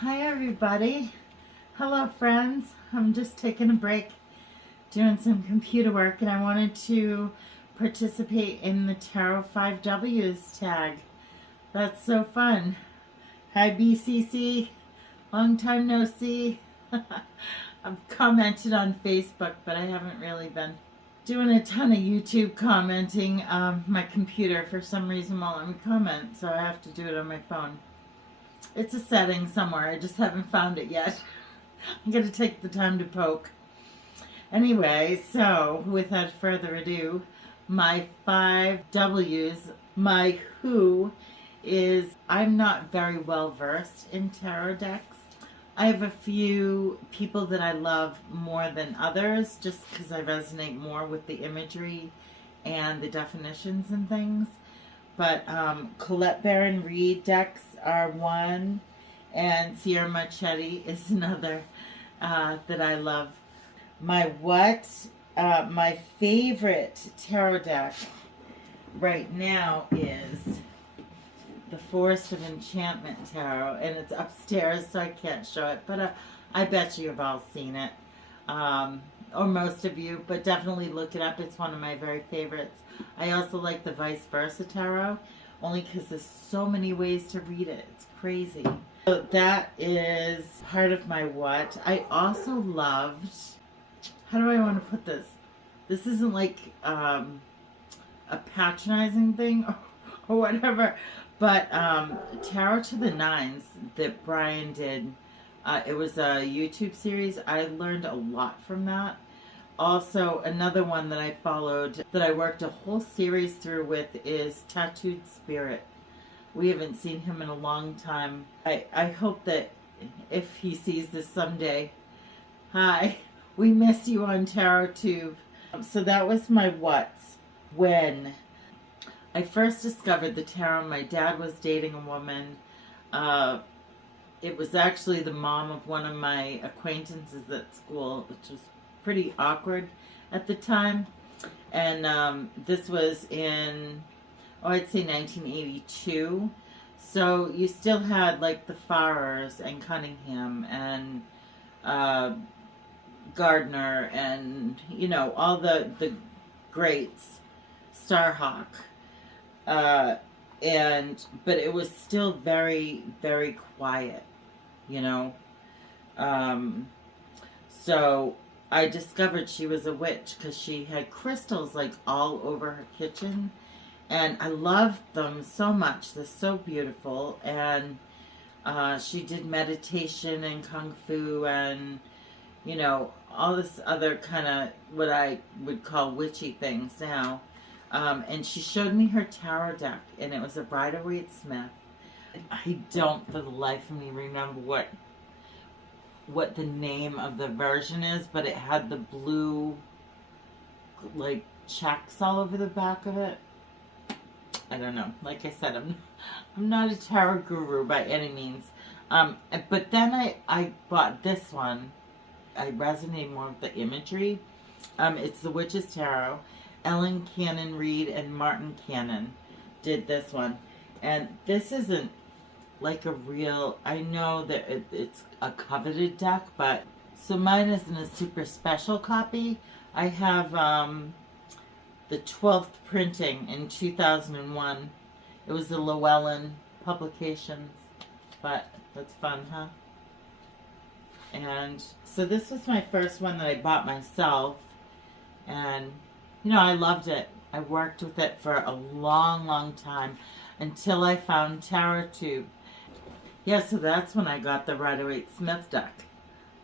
Hi everybody. Hello friends. I'm just taking a break doing some computer work and I wanted to participate in the Tarot 5 W's tag. That's so fun. Hi BCC. Long time no see. I've commented on Facebook, but I haven't really been doing a ton of YouTube commenting. My computer for some reason won't let me comment, so I have to do it on my phone. It's a setting somewhere. I just haven't found it yet. I'm going to take the time to poke. Anyway, so without further ado, my 5 W's, my who is I'm not very well versed in tarot decks. I have a few people that I love more than others just because I resonate more with the imagery and the definitions and things. But Colette Baron Reid decks are one, and Sierra Marchetti is another that I love. My favorite tarot deck right now is the Forest of Enchantment Tarot, and it's upstairs, so I can't show it, but I bet you've all seen it, or most of you, but definitely look it up. It's one of my very favorites. I also like the Vice Versa Tarot, only because there's so many ways to read it. It's crazy. So that is part of my what. I also loved, how do I want to put this? This isn't like a patronizing thing or whatever, but Tarot to the Nines that Brian did. It was a YouTube series. I learned a lot from that. Also, another one that I followed that I worked a whole series through with is Tattooed Spirit. We haven't seen him in a long time. I hope that if he sees this someday, hi, we miss you on TarotTube. So that was my what's. When I first discovered the tarot, my dad was dating a woman. It was actually the mom of one of my acquaintances at school, which was pretty awkward at the time. And this was in, I'd say 1982. So you still had like the Farrers and Cunningham and Gardner and, you know, all the greats, Starhawk. But it was still very, very quiet, you know. So I discovered she was a witch because she had crystals like all over her kitchen, and I loved them so much. They're so beautiful. And she did meditation and kung fu and, you know, all this other kind of what I would call witchy things now. And she showed me her tarot deck, and it was a Rider-Waite-Smith. I don't for the life of me remember what the name of the version is, but it had the blue like checks all over the back of it. I don't know. Like I said, I'm not a tarot guru by any means. But then I bought this one. I resonate more with the imagery. It's the Witch's Tarot. Ellen Cannon Reed and Martin Cannon did this one. And this isn't like a real, I know that it's a coveted deck, but so mine isn't a super special copy. I have the 12th printing in 2001. It was the Llewellyn Publications, but that's fun, huh? And so this was my first one that I bought myself, and you know, I loved it. I worked with it for a long, long time until I found TarotTube. Yeah, so that's when I got the Rider-Waite-Smith deck.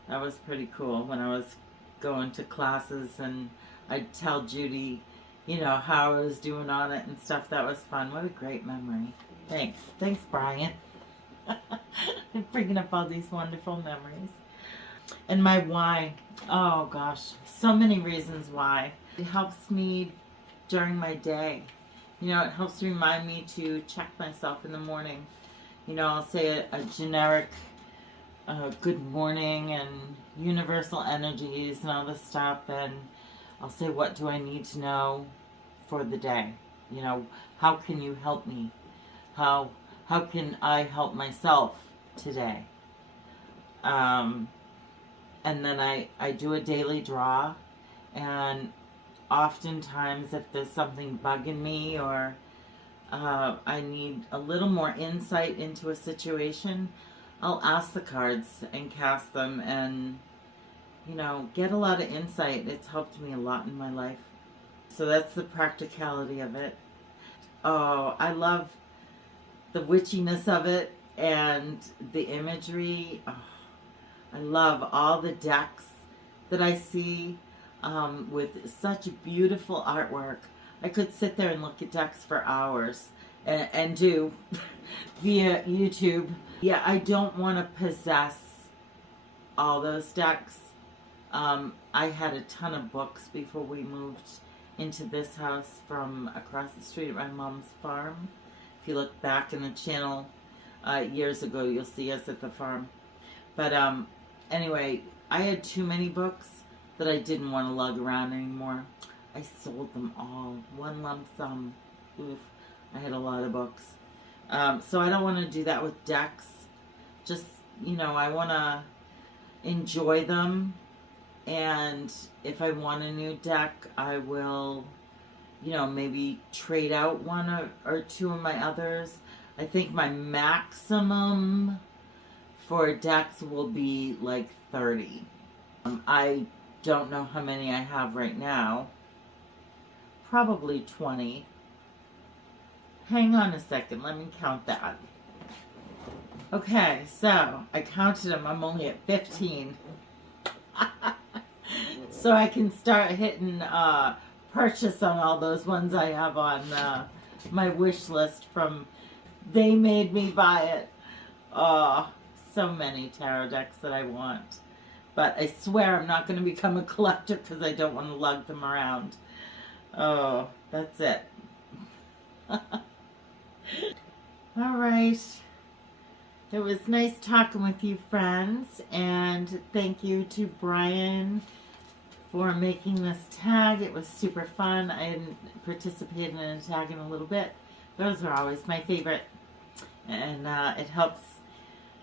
That was pretty cool when I was going to classes and I'd tell Judy, you know, how I was doing on it and stuff. That was fun. What a great memory. Thanks. Thanks, Brian. I'm bringing up all these wonderful memories. And my why. Oh, gosh. So many reasons why. It helps me during my day. You know, it helps remind me to check myself in the morning. You know, I'll say a generic good morning and universal energies and all this stuff. And I'll say, what do I need to know for the day? You know, how can you help me? How can I help myself today? And then I do a daily draw, and oftentimes if there's something bugging me, or I need a little more insight into a situation, I'll ask the cards and cast them, and get a lot of insight. It's helped me a lot in my life. So that's the practicality of it. Oh, I love the witchiness of it and the imagery. Oh, I love all the decks that I see with such beautiful artwork. I could sit there and look at decks for hours and do via YouTube. Yeah, I don't want to possess all those decks. I had a ton of books before we moved into this house from across the street at my mom's farm. If you look back in the channel years ago, you'll see us at the farm. But anyway, I had too many books that I didn't want to lug around anymore. I sold them all, one lump sum. Oof, I had a lot of books. So I don't want to do that with decks. Just, I want to enjoy them. And if I want a new deck, I will, maybe trade out one or two of my others. I think my maximum for decks will be like 30. I don't know how many I have right now. Probably 20. Hang on a second, let me count that. Okay, so I counted them. I'm only at 15. So I can start hitting purchase on all those ones I have on my wish list from They Made Me Buy It. Oh, so many tarot decks that I want. But I swear I'm not going to become a collector because I don't want to lug them around. Oh, that's it. All right. It was nice talking with you, friends. And thank you to Brian for making this tag. It was super fun. I hadn't participated in a tag in a little bit. Those are always my favorite. And it helps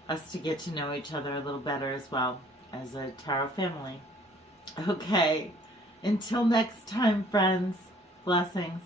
us to get to know each other a little better as well as a tarot family. Okay. Until next time, friends. Blessings.